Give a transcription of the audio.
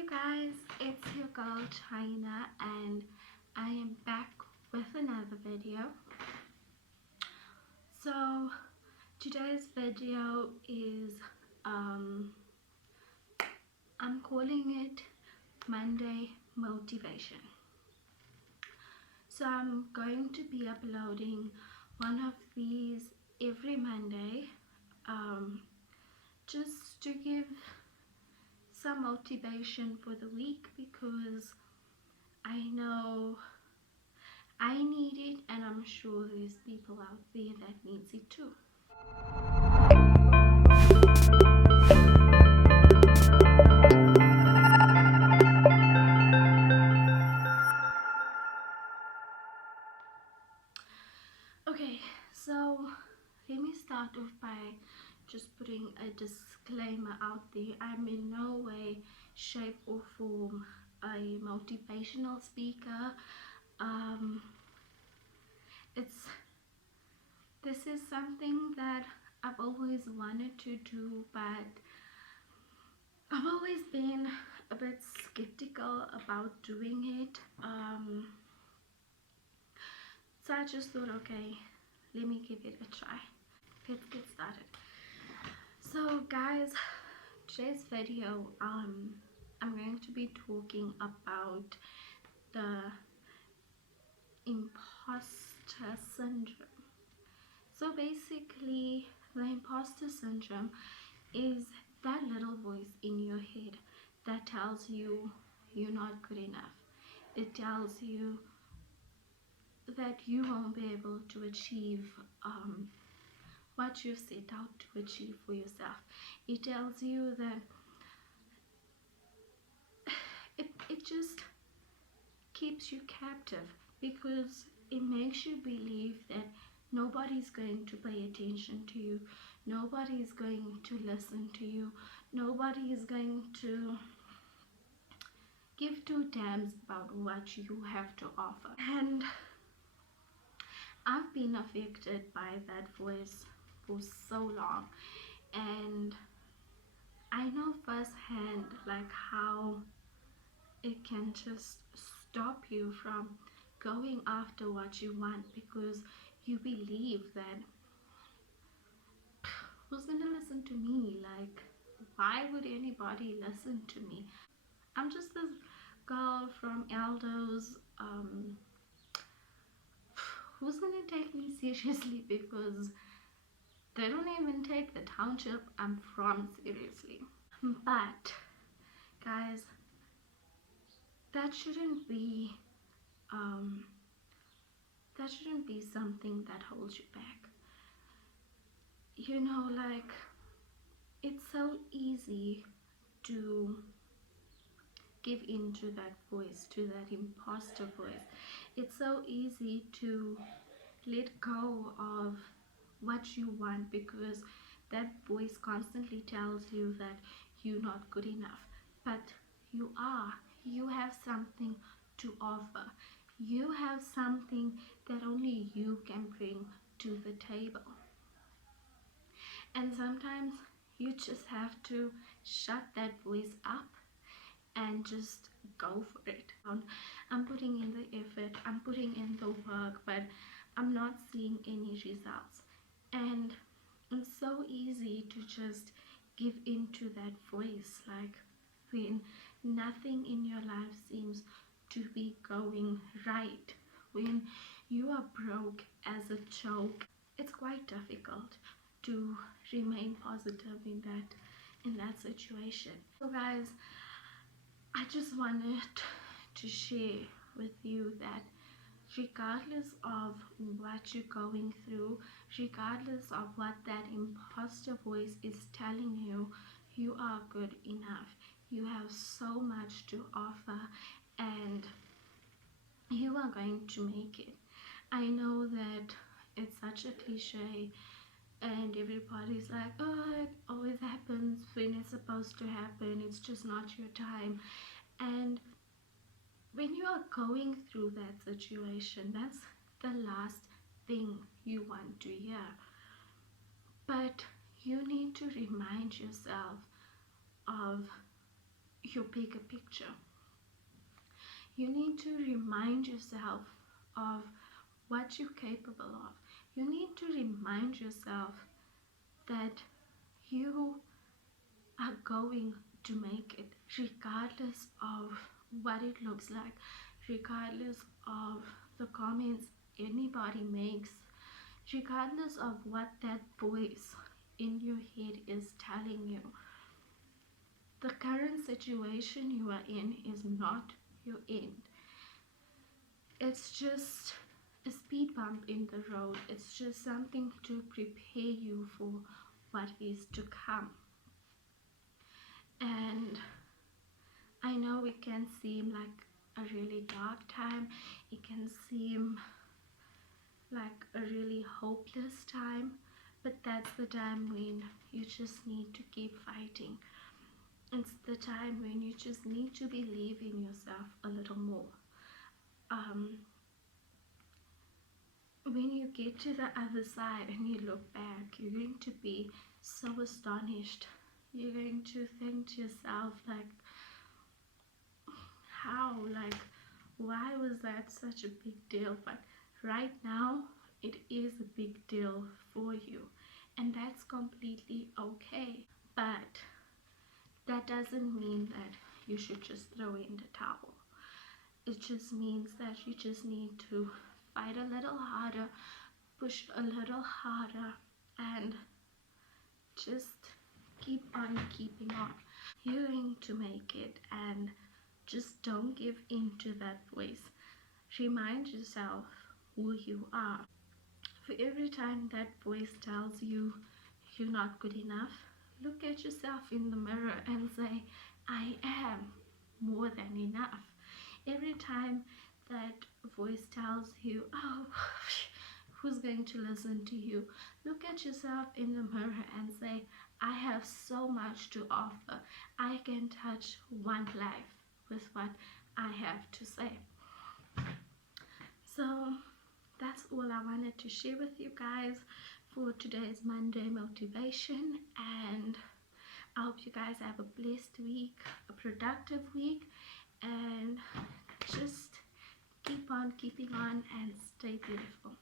you guys, it's your girl China and I am back with another video. So today's video is I'm calling it Monday Motivation. So I'm going to be uploading one of these every Monday just to give some motivation for the week, because I know I need it and I'm sure there's people out there that needs it too. Okay, so let me start off by just putting a disclaimer out there. I'm in no way, shape or form a motivational speaker. This is something that I've always wanted to do, but I've always been a bit skeptical about doing it. So I just thought, okay, let me give it a try. Let's get started. So guys, today's video, I'm going to be talking about the imposter syndrome. So basically, the imposter syndrome is that little voice in your head that tells you you're not good enough. It tells you that you won't be able to achieve what you've set out to achieve for yourself. It tells you that it just keeps you captive, because it makes you believe that nobody's going to pay attention to you, nobody is going to listen to you, nobody is going to give two damns about what you have to offer. And I've been affected by that voice for so long, and I know firsthand like how it can just stop you from going after what you want, because you believe that who's gonna listen to me? Like, why would anybody listen to me? I'm just this girl from Aldo's. Who's gonna take me seriously? Because they don't even take the township I'm from seriously. But guys, that shouldn't be something that holds you back. You know, like, it's so easy to give in to that voice, to that imposter voice. It's so easy to let go of what you want, because that voice constantly tells you that you're not good enough. But you are. You have something to offer. You have something that only you can bring to the table. And sometimes you just have to shut that voice up and just go for it. I'm putting in the effort, I'm putting in the work, but I'm not seeing any results. And it's so easy to just give in to that voice, like when nothing in your life seems to be going right, when you are broke as a joke. It's quite difficult to remain positive in that situation. So guys, I just wanted to share with you that regardless of what you're going through, regardless of what that imposter voice is telling you, you are good enough. You have so much to offer and you are going to make it. I know that it's such a cliche and everybody's like, oh, it always happens when it's supposed to happen, it's just not your time. And when you are going through that situation, that's the last thing you want to hear. But you need to remind yourself of your bigger picture. You need to remind yourself of what you're capable of. You need to remind yourself that you are going to make it, regardless of what it looks like, regardless of the comments anybody makes, regardless of what that voice in your head is telling you. The current situation you are in is not your end. It's just a speed bump in the road. It's just something to prepare you for what is to come. And I know it can seem like a really dark time. It can seem like a really hopeless time. But that's the time when you just need to keep fighting. It's the time when you just need to believe in yourself a little more. When you get to the other side and you look back, you're going to be so astonished. You're going to think to yourself, like, how? Like, why was that such a big deal? But right now, it is a big deal for you. And that's completely okay. But that doesn't mean that you should just throw in the towel. It just means that you just need to fight a little harder, push a little harder, and just keep on keeping on. You're going to make it, and just don't give in to that voice. Remind yourself who you are. For every time that voice tells you you're not good enough, look at yourself in the mirror and say, I am more than enough. Every time that voice tells you, oh, who's going to listen to you, look at yourself in the mirror and say, I have so much to offer. I can touch one life with what I have to say. So that's all I wanted to share with you guys for today's Monday motivation, and I hope you guys have a blessed week, a productive week, and just keep on keeping on and stay beautiful.